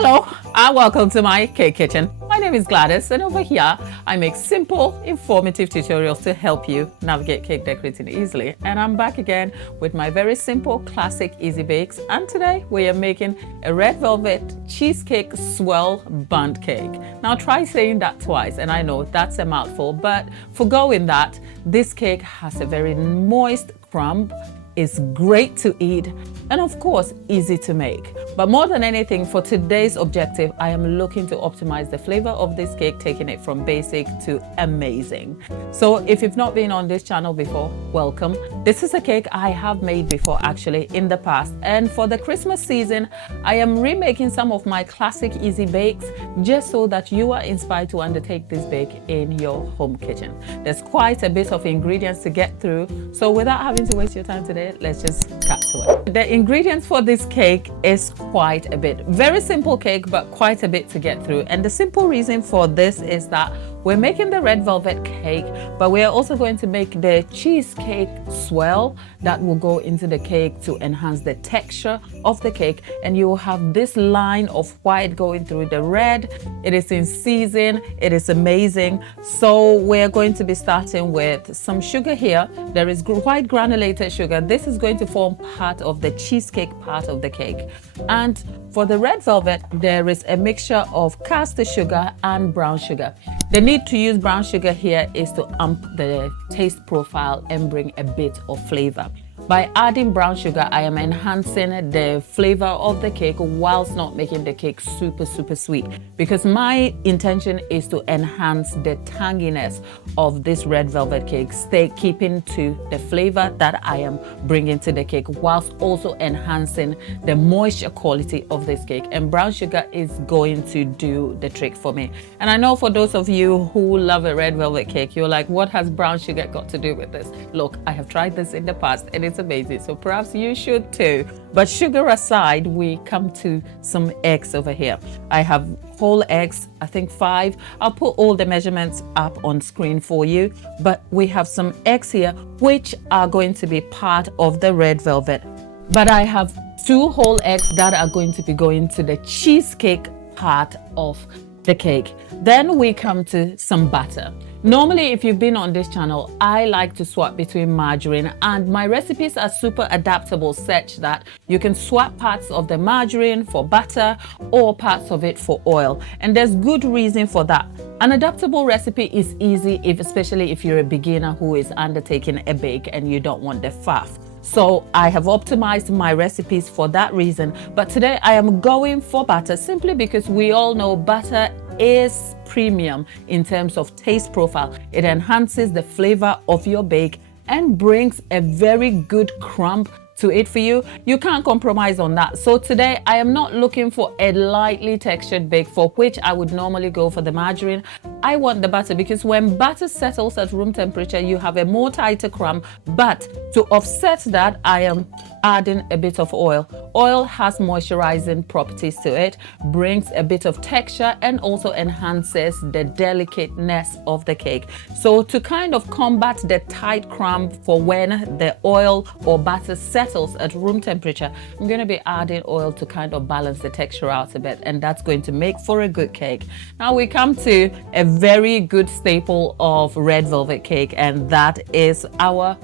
Hello and welcome to my cake kitchen. My name is Gladys and over here I make simple, informative tutorials to help you navigate cake decorating easily. And I'm back again with my very simple, classic easy bakes. And today we are making a red velvet cheesecake swirl bundt cake. Now try saying that twice, and I know that's a mouthful, but forgoing that, this cake has a very moist crumb. It's great to eat and of course easy to make. But more than anything, for today's objective, I am looking to optimize the flavor of this cake, taking it from basic to amazing. So if you've not been on this channel before, welcome. This is a cake I have made before actually in the past, and for the Christmas season I am remaking some of my classic easy bakes just so that you are inspired to undertake this bake in your home kitchen. There's quite a bit of ingredients to get through, so without having to waste your time today, let's just cut to it. The ingredients for this cake is quite a bit. Very simple cake, but quite a bit to get through. And the simple reason for this is that we're making the red velvet cake, but we are also going to make the cheesecake swirl that will go into the cake to enhance the texture of the cake. And you will have this line of white going through the red. It is in season. It is amazing. So we're going to be starting with some sugar here. There is white granulated sugar. This is going to form part of the cheesecake part of the cake. And for the red velvet, there is a mixture of caster sugar and brown sugar. The need to use brown sugar here is to amp the taste profile and bring a bit of flavor. By adding brown sugar, I am enhancing the flavor of the cake whilst not making the cake super sweet, because my intention is to enhance the tanginess of this red velvet cake, keeping to the flavor that I am bringing to the cake whilst also enhancing the moisture quality of this cake. And brown sugar is going to do the trick for me. And I know for those of you who love a red velvet cake, you're like, what has brown sugar got to do with this? Look, I have tried this in the past and it's amazing, so perhaps you should too. But sugar aside, we come to some eggs over here. I have whole eggs, I think 5. I'll put all the measurements up on screen for you, but we have some eggs here which are going to be part of the red velvet. But I have 2 whole eggs that are going to be going to the cheesecake part of the cake. Then we come to some butter. Normally, if you've been on this channel, I like to swap between margarine, and my recipes are super adaptable such that you can swap parts of the margarine for butter or parts of it for oil. And there's good reason for that. An adaptable recipe is easy, especially if you're a beginner who is undertaking a bake and you don't want the faff. So I have optimized my recipes for that reason. But today I am going for butter simply because we all know butter is premium in terms of taste profile. It enhances the flavor of your bake and brings a very good crumb to it for you. You can't compromise on that. So today I am not looking for a lightly textured bake, for which I would normally go for the margarine. I want the butter because when butter settles at room temperature, you have a more tighter crumb. But to offset that, I am adding a bit of oil. Oil has moisturizing properties to it, brings a bit of texture, and also enhances the delicateness of the cake. So to kind of combat the tight crumb for when the oil or butter settles at room temperature, I'm going to be adding oil to kind of balance the texture out a bit, and that's going to make for a good cake. Now we come to a very good staple of red velvet cake, and that is our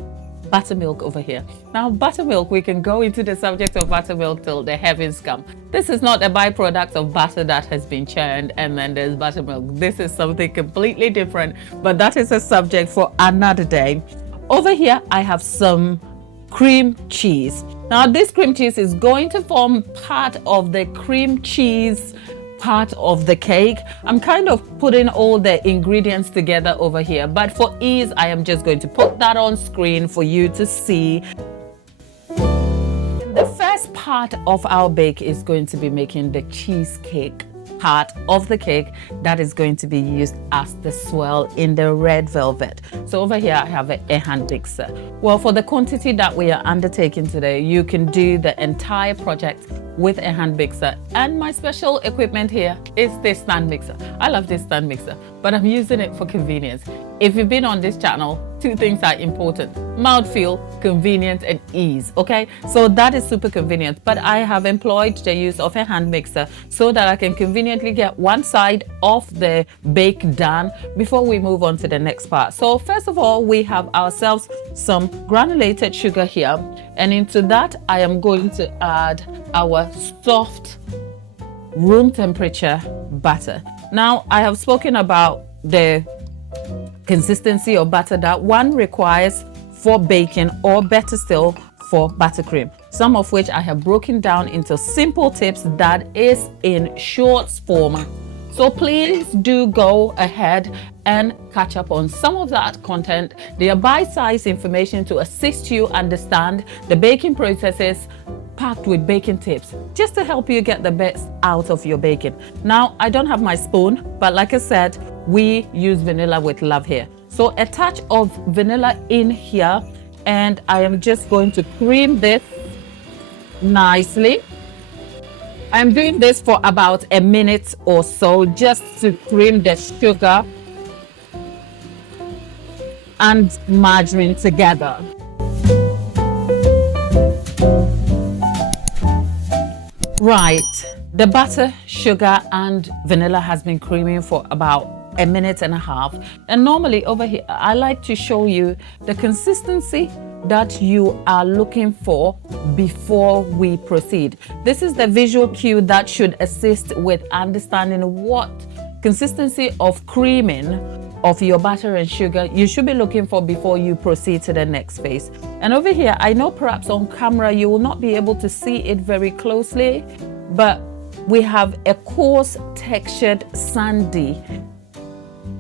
buttermilk over here. Now buttermilk, we can go into the subject of buttermilk till the heavens come. This is not a byproduct of butter that has been churned and then there's buttermilk. This is something completely different, but that is a subject for another day. Over here I have some cream cheese. Now this cream cheese is going to form part of the cream cheese part of the cake. I'm kind of putting all the ingredients together over here, but for ease I am just going to put that on screen for you to see. The first part of our bake is going to be making the cheesecake part of the cake that is going to be used as the swirl in the red velvet. So over here I have a hand mixer. Well, for the quantity that we are undertaking today, you can do the entire project with a hand mixer, and my special equipment here is this stand mixer. I love this stand mixer, but I'm using it for convenience. If you've been on this channel, two things are important: mouthfeel, convenience, and ease. Okay, so that is super convenient, but I have employed the use of a hand mixer so that I can conveniently get one side of the bake done before we move on to the next part. So first of all, we have ourselves some granulated sugar here, and into that I am going to add our soft room temperature butter. Now, I have spoken about the consistency of butter that one requires for baking, or better still, for buttercream, some of which I have broken down into simple tips that is in shorts form. So please do go ahead and catch up on some of that content. They are bite-sized information to assist you understand the baking processes, packed with baking tips, just to help you get the best out of your baking. Now, I don't have my spoon, but like I said, we use vanilla with love here. So a touch of vanilla in here, and I am just going to cream this nicely. I'm doing this for about a minute or so, just to cream the sugar and margarine together. Right, the butter, sugar, and vanilla has been creaming for about a minute and a half. And normally over here, I like to show you the consistency that you are looking for before we proceed. This is the visual cue that should assist with understanding what consistency of creaming of your butter and sugar you should be looking for before you proceed to the next phase. And over here, I know perhaps on camera you will not be able to see it very closely, but we have a coarse textured sandy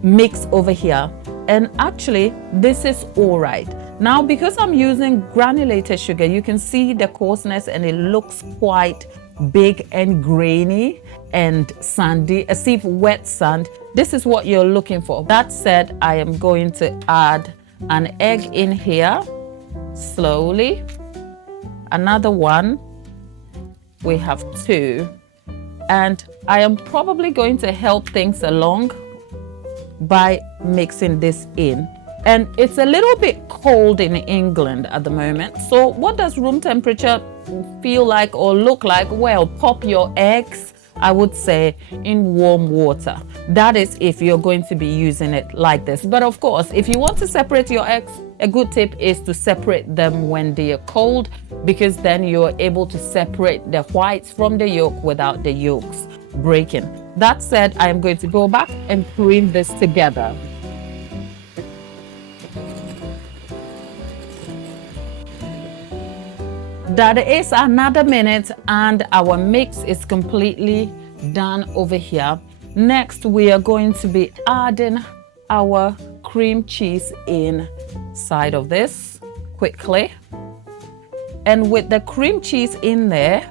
mix over here, and actually this is all right. Now, because I'm using granulated sugar, you can see the coarseness and it looks quite big and grainy and sandy, as if wet sand. This is what you're looking for. That said, I am going to add an egg in here slowly. Another one. We have two. And I am probably going to help things along by mixing this in. And it's a little bit cold in England at the moment. So what does room temperature feel like or look like? Well, pop your eggs, I would say, in warm water. That is if you're going to be using it like this. But of course, if you want to separate your eggs, a good tip is to separate them when they are cold, because then you're able to separate the whites from the yolk without the yolks breaking. That said, I am going to go back and cream this together. That is another minute and our mix is completely done over here. Next, we are going to be adding our cream cheese inside of this quickly. And with the cream cheese in there,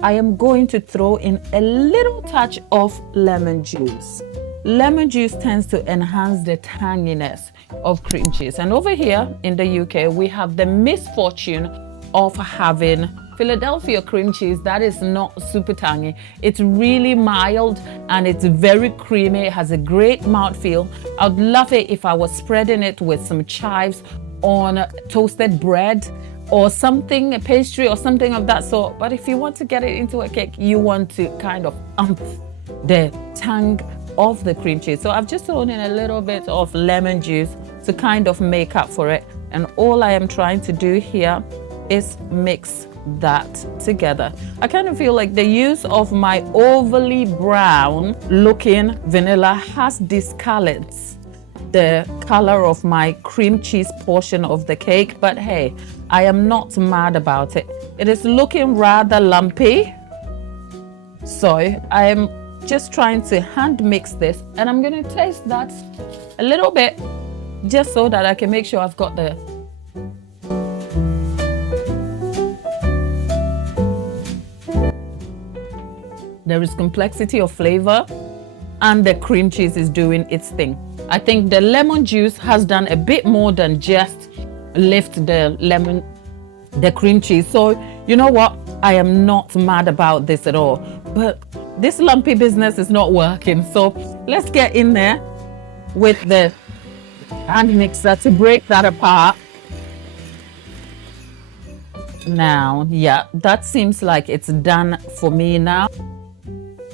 I am going to throw in a little touch of lemon juice. Lemon juice tends to enhance the tanginess of cream cheese. And over here in the UK, we have the misfortune of having Philadelphia cream cheese that is not super tangy. It's really mild and it's very creamy. It has a great mouthfeel. I'd love it if I was spreading it with some chives on toasted bread or something, a pastry or something of that sort. But if you want to get it into a cake, you want to kind of the tang of the cream cheese. So I've just thrown in a little bit of lemon juice to kind of make up for it. And all I am trying to do here is mix that together. I kind of feel like the use of my overly brown looking vanilla has discolored the color of my cream cheese portion of the cake, but hey, I am not mad about it. It is looking rather lumpy, so I am just trying to hand mix this, and I'm going to taste that a little bit just so that I can make sure I've got the there is complexity of flavor and the cream cheese is doing its thing. I think the lemon juice has done a bit more than just lift the cream cheese. So you know what? I am not mad about this at all. But this lumpy business is not working. So let's get in there with the hand mixer to break that apart. Now, yeah, that seems like it's done for me now.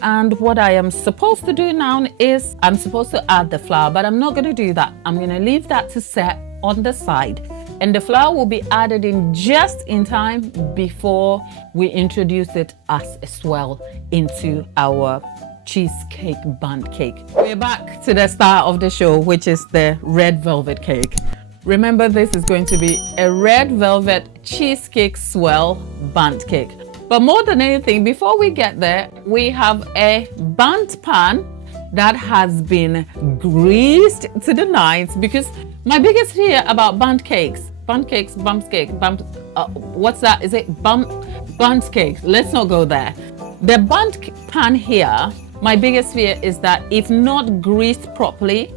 And what I am supposed to do now is I'm supposed to add the flour, but I'm not going to do that. I'm going to leave that to set on the side. And the flour will be added in just in time before we introduce it as a swirl into our cheesecake bundt cake. We're back to the star of the show, which is the red velvet cake. Remember, this is going to be a red velvet cheesecake swirl bundt cake. But more than anything, before we get there, we have a bundt pan that has been greased to the nines, because my biggest fear about bundt cake, what's that? Is it bundt cake? Let's not go there. The bundt pan here, my biggest fear is that if not greased properly,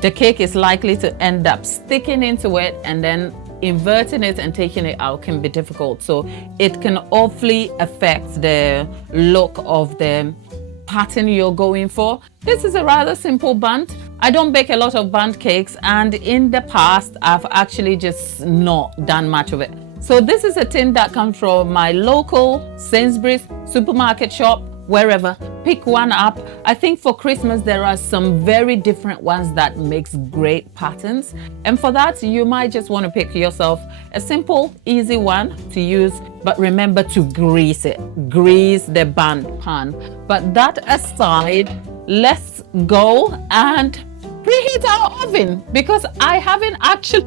the cake is likely to end up sticking into it, and then inverting it and taking it out can be difficult. So it can awfully affect the look of the pattern you're going for. This is a rather simple bundt. I don't bake a lot of bundt cakes, and in the past I've actually just not done much of it. So this is a tin that comes from my local Sainsbury's supermarket shop, wherever. Pick one up. I think for Christmas there are some very different ones that makes great patterns, and for that you might just want to pick yourself a simple, easy one to use, but remember to grease it. Grease the bundt pan. But that aside, let's go and preheat our oven, because I haven't actually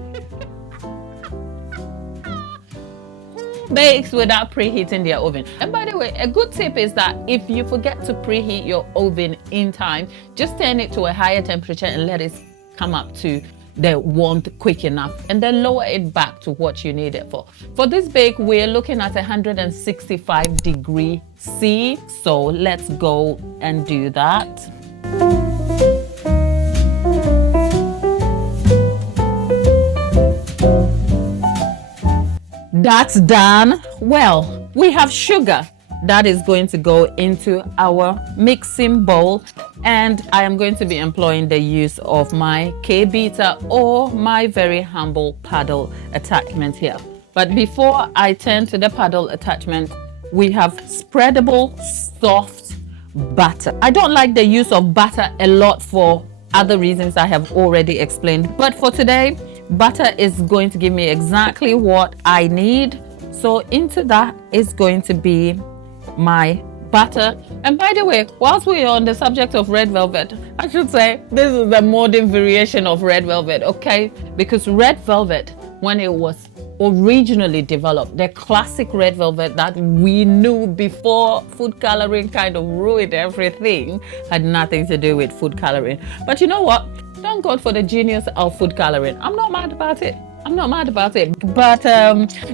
bakes without preheating their oven. And by the way, a good tip is that if you forget to preheat your oven in time, just turn it to a higher temperature and let it come up to the warmth quick enough, and then lower it back to what you need it for. For this bake, we're looking at 165 degrees C. So let's go and do that. That's done. Well, we have sugar that is going to go into our mixing bowl, and I am going to be employing the use of my K-beater or my very humble paddle attachment here. But before I turn to the paddle attachment, we have spreadable soft butter. I don't like the use of butter a lot for other reasons I have already explained, but for today, butter is going to give me exactly what I need. So into that is going to be my butter. And by the way, whilst we're on the subject of red velvet, I should say this is the modern variation of red velvet, okay? Because red velvet, when it was originally developed, the classic red velvet that we knew before food coloring kind of ruined everything, had nothing to do with food coloring. But you know what? Thank God for the genius of food coloring. I'm not mad about it. But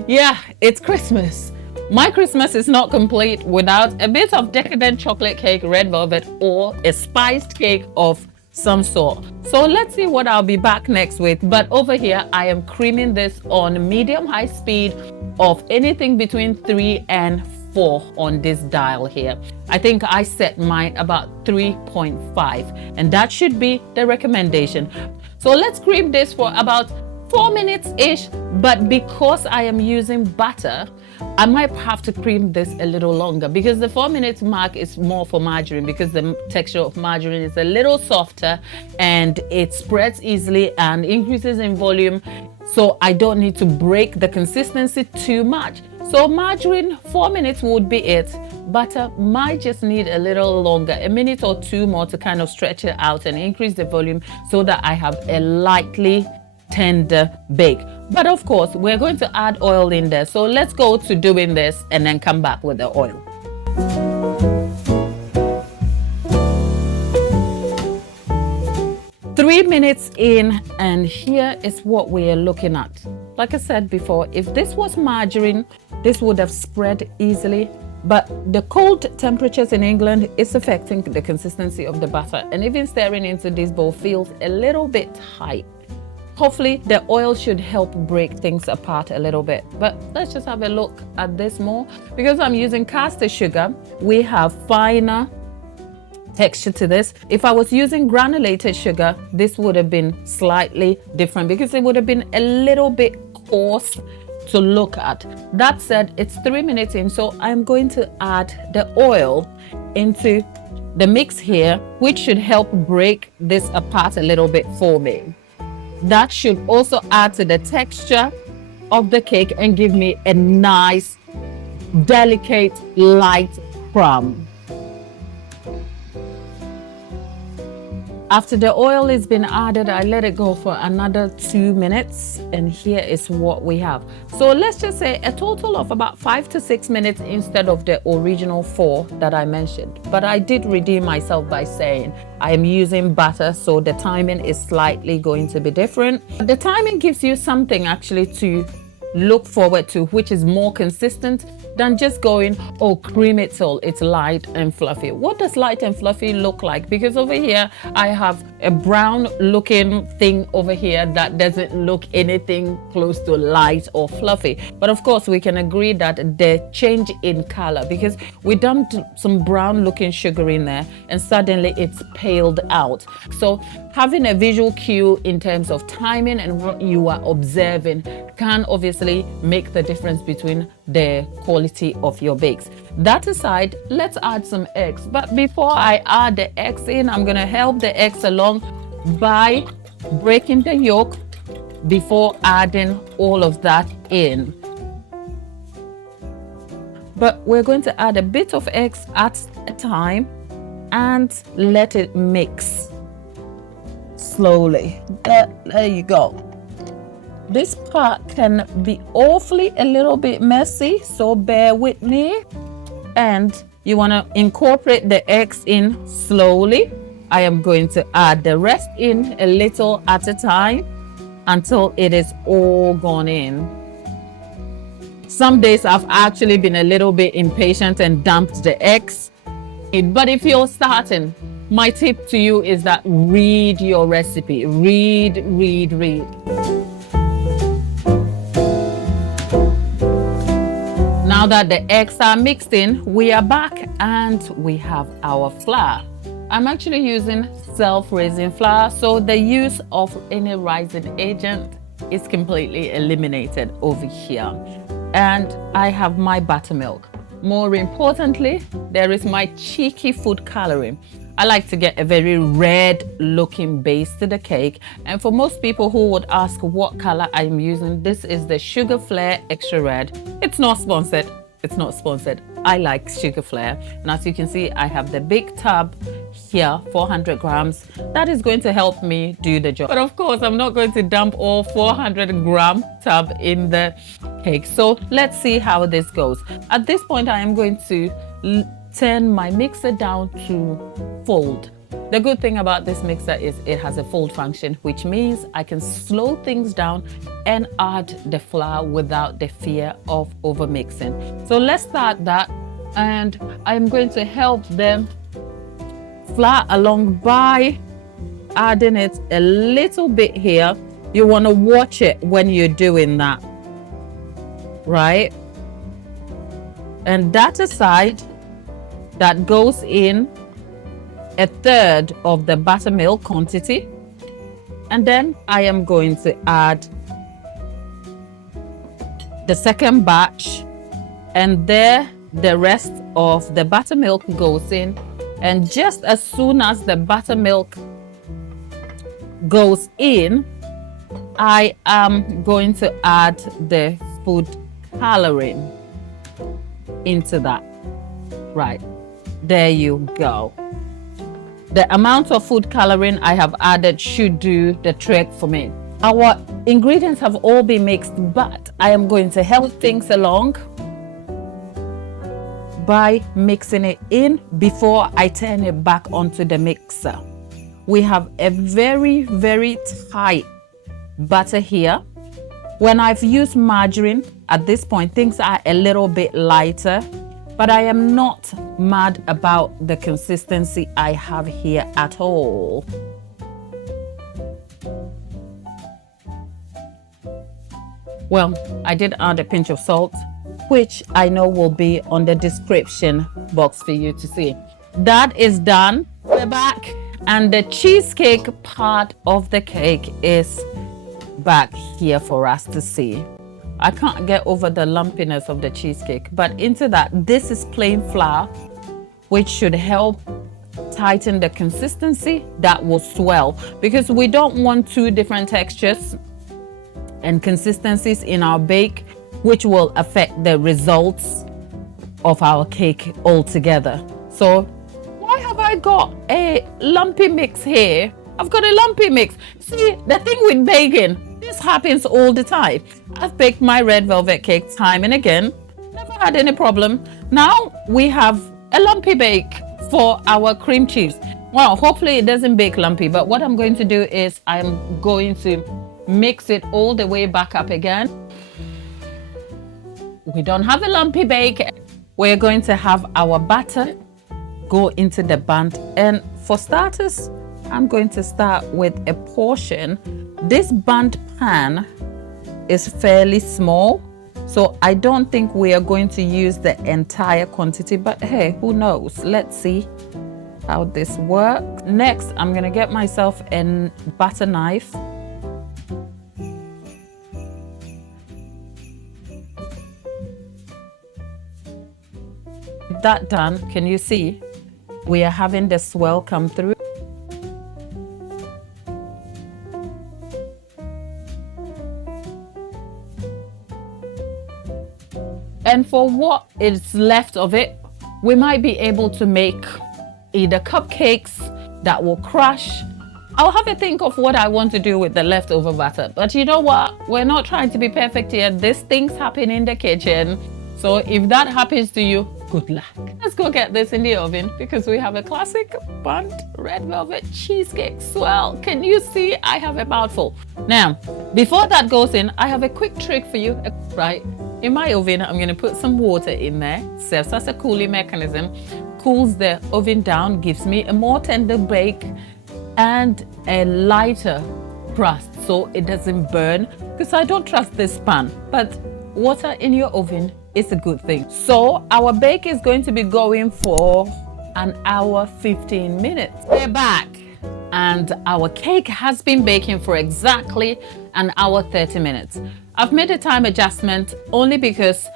yeah, it's Christmas. My Christmas is not complete without a bit of decadent chocolate cake, red velvet, or a spiced cake of some sort. So let's see what I'll be back next with. But over here, I am creaming this on medium-high speed of anything between 3 and 4 on this dial here. I think I set mine about 3.5, and that should be the recommendation. So let's cream this for about 4 minutes-ish, but because I am using butter, I might have to cream this a little longer, because the 4 minutes mark is more for margarine, because the texture of margarine is a little softer and it spreads easily and increases in volume. So I don't need to break the consistency too much. So margarine, 4 minutes would be it. Butter might just need a little longer, a minute or two more to kind of stretch it out and increase the volume so that I have a lightly tender bake. But of course, we're going to add oil in there. So let's go to doing this and then come back with the oil. Three minutes in, and here is what we are looking at. Like I said before, if this was margarine, this would have spread easily. But the cold temperatures in England is affecting the consistency of the butter, and even stirring into this bowl feels a little bit tight. Hopefully the oil should help break things apart a little bit. But let's just have a look at this more. Because I'm using caster sugar, we have finer texture to this. If I was using granulated sugar, this would have been slightly different because it would have been a little bit coarse to look at. That said, it's 3 minutes in, so I'm going to add the oil into the mix here, which should help break this apart a little bit for me. That should also add to the texture of the cake and give me a nice, delicate, light crumb. After the oil has been added, I let it go for another 2 minutes, and here is what we have. So let's just say a total of about 5 to 6 minutes instead of the original 4 that I mentioned. But I did redeem myself by saying I am using butter, so the timing is slightly going to be different. The timing gives you something actually to look forward to, which is more consistent than just going, oh, cream it till it's light and fluffy. What does light and fluffy look like? Because over here I have a brown looking thing over here that doesn't look anything close to light or fluffy. But of course we can agree that the change in color, because we dumped some brown looking sugar in there and suddenly it's paled out. So having a visual cue in terms of timing and what you are observing can obviously make the difference between the quality of your bakes. That aside, let's add some eggs. But before I add the eggs in, I'm gonna help the eggs along by breaking the yolk before adding all of that in. But we're going to add a bit of eggs at a time and let it mix slowly. There you go. This part can be awfully a little bit messy, so bear with me. And you want to incorporate the eggs in slowly. I am going to add the rest in a little at a time until it is all gone in. Some days I've actually been a little bit impatient and dumped the eggs. But if you're starting, my tip to you is that read your recipe. Read. Now that the eggs are mixed in, we are back and we have our flour. I'm actually using self-raising flour, so the use of any rising agent is completely eliminated over here. And I have my buttermilk. More importantly, there is my cheeky food coloring. I like to get a very red looking base to the cake, and for most people who would ask what color I'm using, this is the Sugar Flare Extra Red. It's not sponsored. I like Sugar Flare, and as you can see, I have the big tub here, 400 grams. That is going to help me do the job. But of course, I'm not going to dump all 400-gram tub in the cake. So let's see how this goes. At this point, I am going to turn my mixer down to fold. The good thing about this mixer is it has a fold function, which means I can slow things down and add the flour without the fear of over mixing. So let's start that, and I'm going to help them flour along by adding it a little bit here. You want to watch it when you're doing that, right? And that aside, that goes in a third of the buttermilk quantity, and then I am going to add the second batch, and there the rest of the buttermilk goes in. And just as soon as the buttermilk goes in, I am going to add the food coloring into that. Right, there you go. The amount of food coloring I have added should do the trick for me. Our ingredients have all been mixed, but I am going to help things along by mixing it in before I turn it back onto the mixer. We have a very, very tight butter here. When I've used margarine, at this point, things are a little bit lighter, but I am not mad about the consistency I have here at all. Well, I did add a pinch of salt, which I know will be on the description box for you to see. That is done. We're back, and the cheesecake part of the cake is back here for us to see. I can't get over the lumpiness of the cheesecake, but into that, this is plain flour, which should help tighten the consistency that will swell, because we don't want two different textures and consistencies in our bake, which will affect the results of our cake altogether. So why have I got a lumpy mix here? I've got a lumpy mix. See, the thing with baking, this happens all the time. I've baked my red velvet cake time and again, never had any problem. Now we have a lumpy bake for our cream cheese. Well, hopefully it doesn't bake lumpy, but what I'm going to do is I'm going to mix it all the way back up again. We don't have a lumpy bake. We're going to have our batter go into the Bundt, and for starters, I'm going to start with a portion. This Bundt pan is fairly small, so I don't think we are going to use the entire quantity, but hey, who knows? Let's see how this works. Next, I'm gonna get myself a butter knife. That done, can you see? We are having the swirl come through. And for what is left of it, we might be able to make either cupcakes that will crush. I'll have a think of what I want to do with the leftover batter. But you know what? We're not trying to be perfect here. These things happen in the kitchen. So if that happens to you, good luck. Let's go get this in the oven because we have a classic Bundt red velvet cheesecake swirl. Can you see? I have a mouthful. Now, before that goes in, I have a quick trick for you. Right, in my oven, I'm going to put some water in there. Serves as a cooling mechanism. Cools the oven down, gives me a more tender bake and a lighter crust so it doesn't burn, because I don't trust this pan. But water in your oven is a good thing. So our bake is going to be going for an hour 15 minutes. We're back, and our cake has been baking for exactly an hour 30 minutes. I've made a time adjustment only because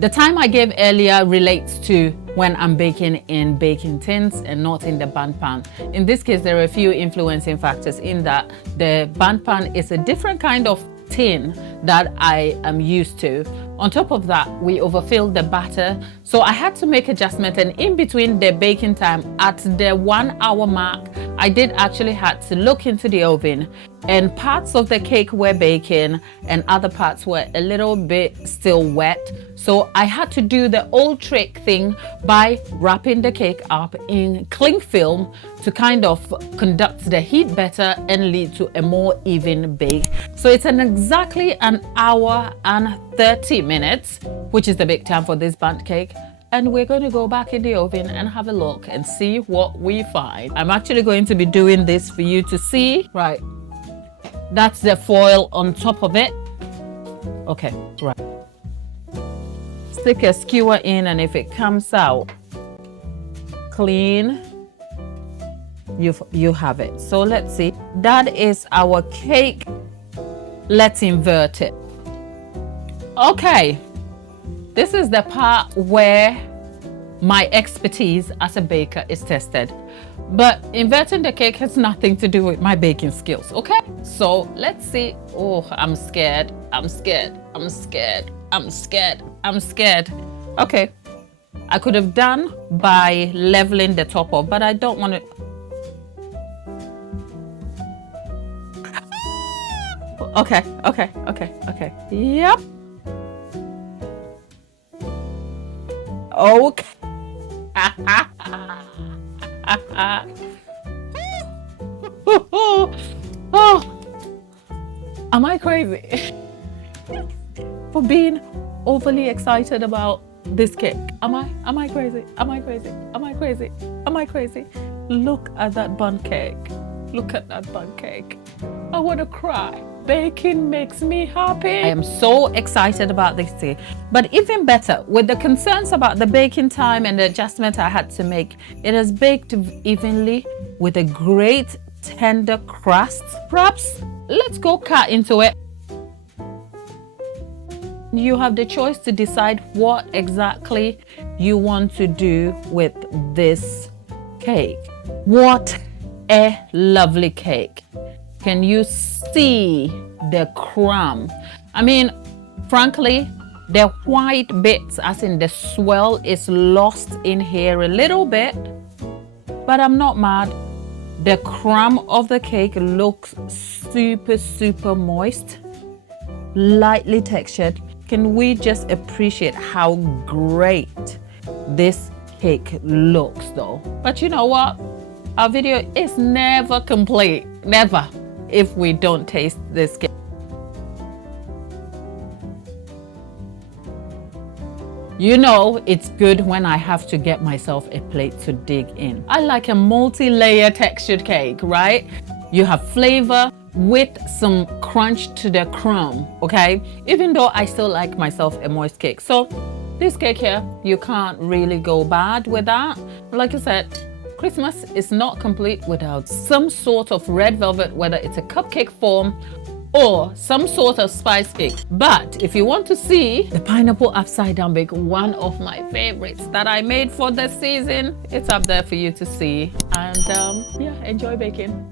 the time I gave earlier relates to when I'm baking in baking tins and not in the Bundt pan. In this case, there are a few influencing factors in that the Bundt pan is a different kind of tin that I am used to. On top of that, we overfilled the batter, so I had to make adjustment, and in between the baking time at the 1 hour mark, I did actually had to look into the oven, and parts of the cake were baking and other parts were a little bit still wet. So I had to do the old trick thing by wrapping the cake up in cling film to kind of conduct the heat better and lead to a more even bake. So it's exactly an hour and 30 minutes, which is the bake time for this Bundt cake. And we're going to go back in the oven and have a look and see what we find. I'm actually going to be doing this for you to see. Right, that's the foil on top of it. Okay, right. Stick a skewer in, and if it comes out clean, you have it. So let's see. That is our cake. Let's invert it. Okay, this is the part where my expertise as a baker is tested. But inverting the cake has nothing to do with my baking skills, okay? So let's see. Oh, I'm scared. I'm scared. I'm scared. I'm scared. I'm scared. Okay, I could have done by leveling the top off, but I don't want to. Okay. Yep. Okay. Oh, am I crazy for being overly excited about this cake? Am I crazy? Am I crazy? Am I crazy? Am I crazy? Look at that Bundt cake. Look at that Bundt cake. I want to cry. Baking makes me happy. I am so excited about this cake. But even better, with the concerns about the baking time and the adjustment I had to make, it has baked evenly with a great tender crust. Perhaps let's go cut into it. You have the choice to decide what exactly you want to do with this cake. What a lovely cake. Can you see the crumb? I mean, frankly, the white bits, as in the swirl, is lost in here a little bit, but I'm not mad. The crumb of the cake looks super moist, lightly textured. Can we just appreciate how great this cake looks though? But you know what? Our video is never complete, never, if we don't taste this cake. You know it's good when I have to get myself a plate to dig in. I like a multi-layer textured cake, right? You have flavor with some crunch to the crumb, okay? Even though I still like myself a moist cake. So this cake here, you can't really go bad with that. Like I said, Christmas is not complete without some sort of red velvet, whether it's a cupcake form or some sort of spice cake. But if you want to see the pineapple upside down bake, one of my favorites that I made for the season, it's up there for you to see. And yeah, enjoy baking.